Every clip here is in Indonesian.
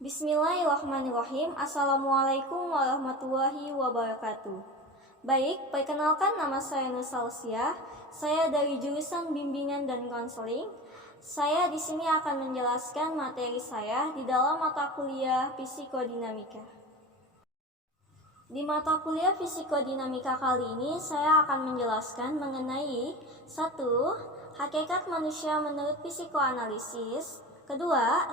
Bismillahirrahmanirrahim. Assalamualaikum warahmatullahi wabarakatuh. Baik, perkenalkan nama saya Nusalsia. Saya dari jurusan Bimbingan dan Konseling. Saya di sini akan menjelaskan materi saya di dalam mata kuliah Psikodinamika. Di mata kuliah Psikodinamika kali ini saya akan menjelaskan mengenai 1. Hakikat manusia menurut psikoanalisis. Kedua,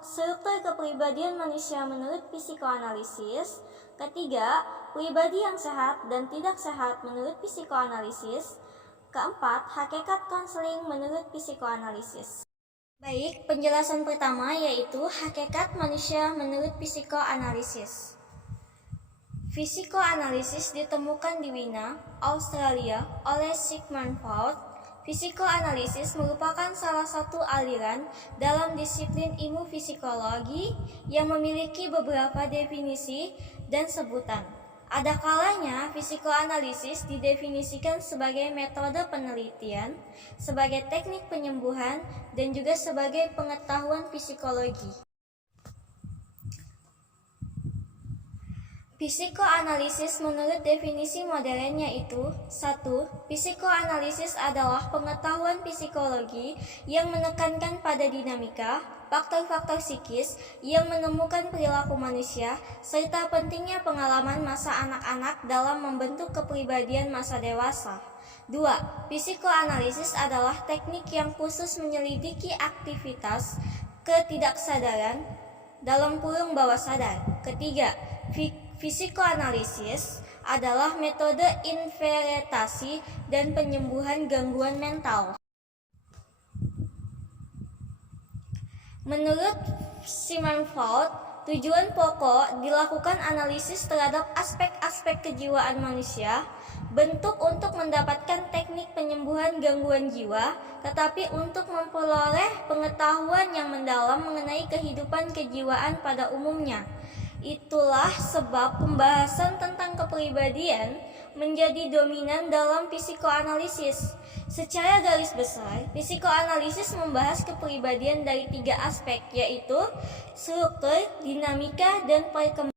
struktur kepribadian manusia menurut psikoanalisis. Ketiga, pribadi yang sehat dan tidak sehat menurut psikoanalisis. Keempat, hakikat konseling menurut psikoanalisis. Baik, penjelasan pertama yaitu hakikat manusia menurut psikoanalisis. Psikoanalisis ditemukan di Wina, Australia oleh Sigmund Freud. Psikoanalisis merupakan salah satu aliran dalam disiplin ilmu psikologi yang memiliki beberapa definisi dan sebutan. Ada kalanya psikoanalisis didefinisikan sebagai metode penelitian, sebagai teknik penyembuhan, dan juga sebagai pengetahuan psikologi. Psikoanalisis menurut definisi modern yaitu 1. Psikoanalisis adalah pengetahuan psikologi yang menekankan pada dinamika, faktor-faktor psikis yang menemukan perilaku manusia, serta pentingnya pengalaman masa anak-anak dalam membentuk kepribadian masa dewasa. 2. Psikoanalisis adalah teknik yang khusus menyelidiki aktivitas ketidaksadaran dalam kurung bawah sadar. Ketiga, psikoanalisis adalah metode inventarisasi dan penyembuhan gangguan mental. Menurut Sigmund Freud, tujuan pokok dilakukan analisis terhadap aspek-aspek kejiwaan manusia, bentuk untuk mendapatkan teknik penyembuhan gangguan jiwa, tetapi untuk memperoleh pengetahuan yang mendalam mengenai kehidupan kejiwaan pada umumnya. Itulah sebab pembahasan tentang kepribadian menjadi dominan dalam psikoanalisis. Secara garis besar, psikoanalisis membahas kepribadian dari 3 aspek, yaitu struktur, dinamika, dan perkembangan.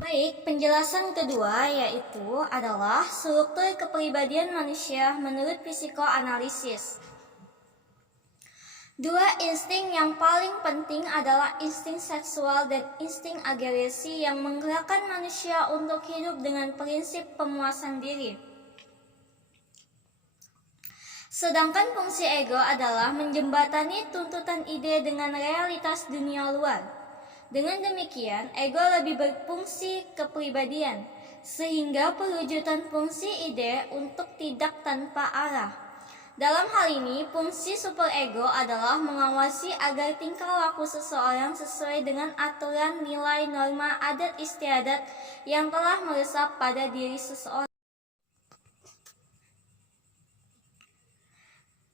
Baik, penjelasan kedua yaitu adalah struktur kepribadian manusia menurut psikoanalisis. 2 insting yang paling penting adalah insting seksual dan insting agresi yang menggerakkan manusia untuk hidup dengan prinsip pemuasan diri. Sedangkan fungsi ego adalah menjembatani tuntutan ide dengan realitas dunia luar. Dengan demikian, ego lebih berfungsi kepribadian, sehingga perwujudan fungsi ide untuk tidak tanpa arah. Dalam hal ini, fungsi superego adalah mengawasi agar tingkah laku seseorang sesuai dengan aturan, nilai, norma, adat istiadat yang telah meresap pada diri seseorang.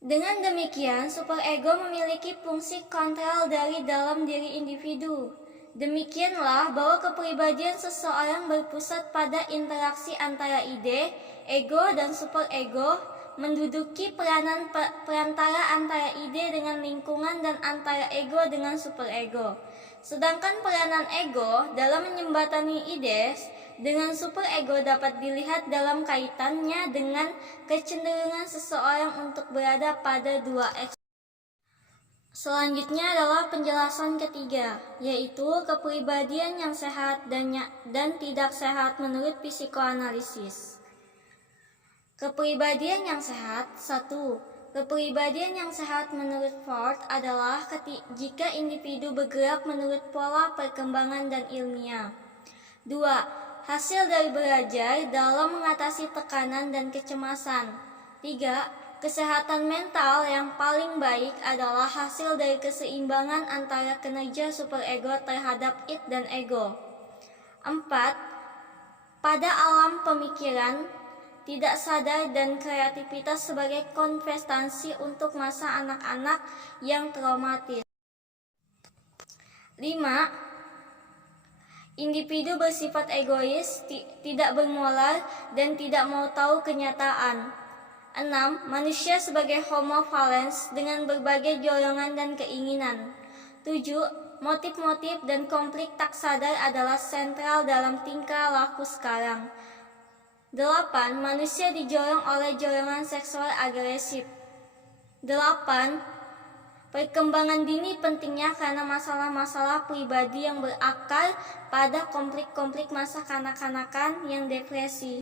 Dengan demikian, superego memiliki fungsi kontrol dari dalam diri individu. Demikianlah bahwa kepribadian seseorang berpusat pada interaksi antara ide, ego, dan superego, menduduki peranan perantara antara ide dengan lingkungan dan antara ego dengan superego. Sedangkan peranan ego dalam menjembatani ide dengan superego dapat dilihat dalam kaitannya dengan kecenderungan seseorang untuk berada pada 2 ekstrem. Selanjutnya adalah penjelasan ketiga, yaitu kepribadian yang sehat dan tidak sehat menurut psikoanalisis. Kepribadian yang sehat. 1. Kepribadian yang sehat menurut Freud adalah jika individu bergerak menurut pola perkembangan dan ilmiah. 2. Hasil dari belajar dalam mengatasi tekanan dan kecemasan. 3. Kesehatan mental yang paling baik adalah hasil dari keseimbangan antara kinerja superego terhadap id dan ego. 4. Pada alam pemikiran tidak sadar dan kreativitas sebagai konvestasi untuk masa anak-anak yang traumatis. 5. Individu bersifat egois, tidak bermoral, dan tidak mau tahu kenyataan. 6. Manusia sebagai homo valens dengan berbagai dorongan dan keinginan. 7. motif-motif dan konflik tak sadar adalah sentral dalam tingkah laku sekarang. 8. Manusia didorong oleh dorongan seksual agresif. 8. Perkembangan dini pentingnya karena masalah-masalah pribadi yang berakar pada konflik-konflik masa kanak-kanakan yang depresi.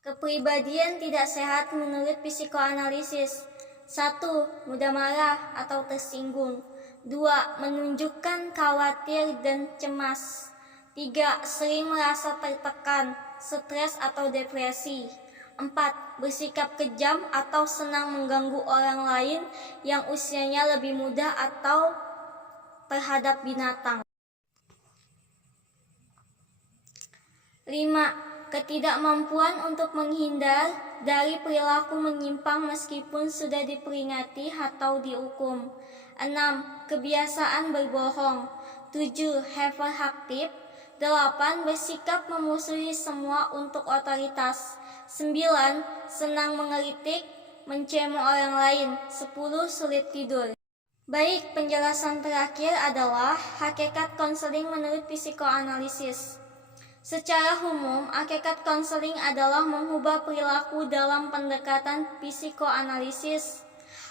Kepribadian tidak sehat menurut psikoanalisis. 1. Mudah marah atau tersinggung. 2. Menunjukkan khawatir dan cemas. 3. Sering merasa tertekan, stres atau depresi. 4. Bersikap kejam atau senang mengganggu orang lain yang usianya lebih muda atau terhadap binatang. 5. Ketidakmampuan untuk menghindar dari perilaku menyimpang meskipun sudah diperingati atau dihukum. 6. Kebiasaan berbohong. 7. Hyperaktif. 8. Bersikap memusuhi semua untuk otoritas. 9. Senang mengeritik, mencemooh orang lain. 10. Sulit tidur. Baik, penjelasan terakhir adalah hakikat konseling menurut psikoanalisis. Secara umum, hakikat konseling adalah mengubah perilaku dalam pendekatan psikoanalisis.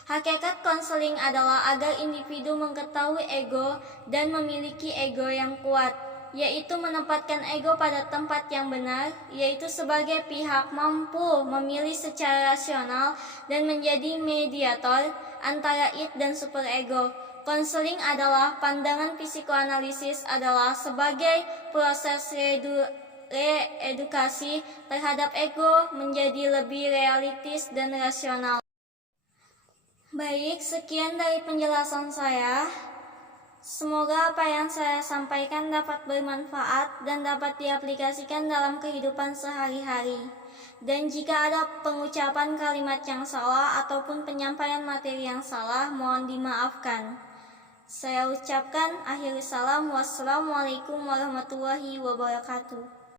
Hakikat konseling adalah agar individu mengetahui ego dan memiliki ego yang kuat, yaitu menempatkan ego pada tempat yang benar, yaitu sebagai pihak mampu memilih secara rasional dan menjadi mediator antara id dan superego. Konseling adalah pandangan psikoanalisis adalah sebagai proses reedukasi terhadap ego menjadi lebih realistis dan rasional. Baik, sekian dari penjelasan saya. Semoga apa yang saya sampaikan dapat bermanfaat dan dapat diaplikasikan dalam kehidupan sehari-hari. Dan jika ada pengucapan kalimat yang salah ataupun penyampaian materi yang salah, mohon dimaafkan. Saya ucapkan akhir salam. Wassalamualaikum warahmatullahi wabarakatuh.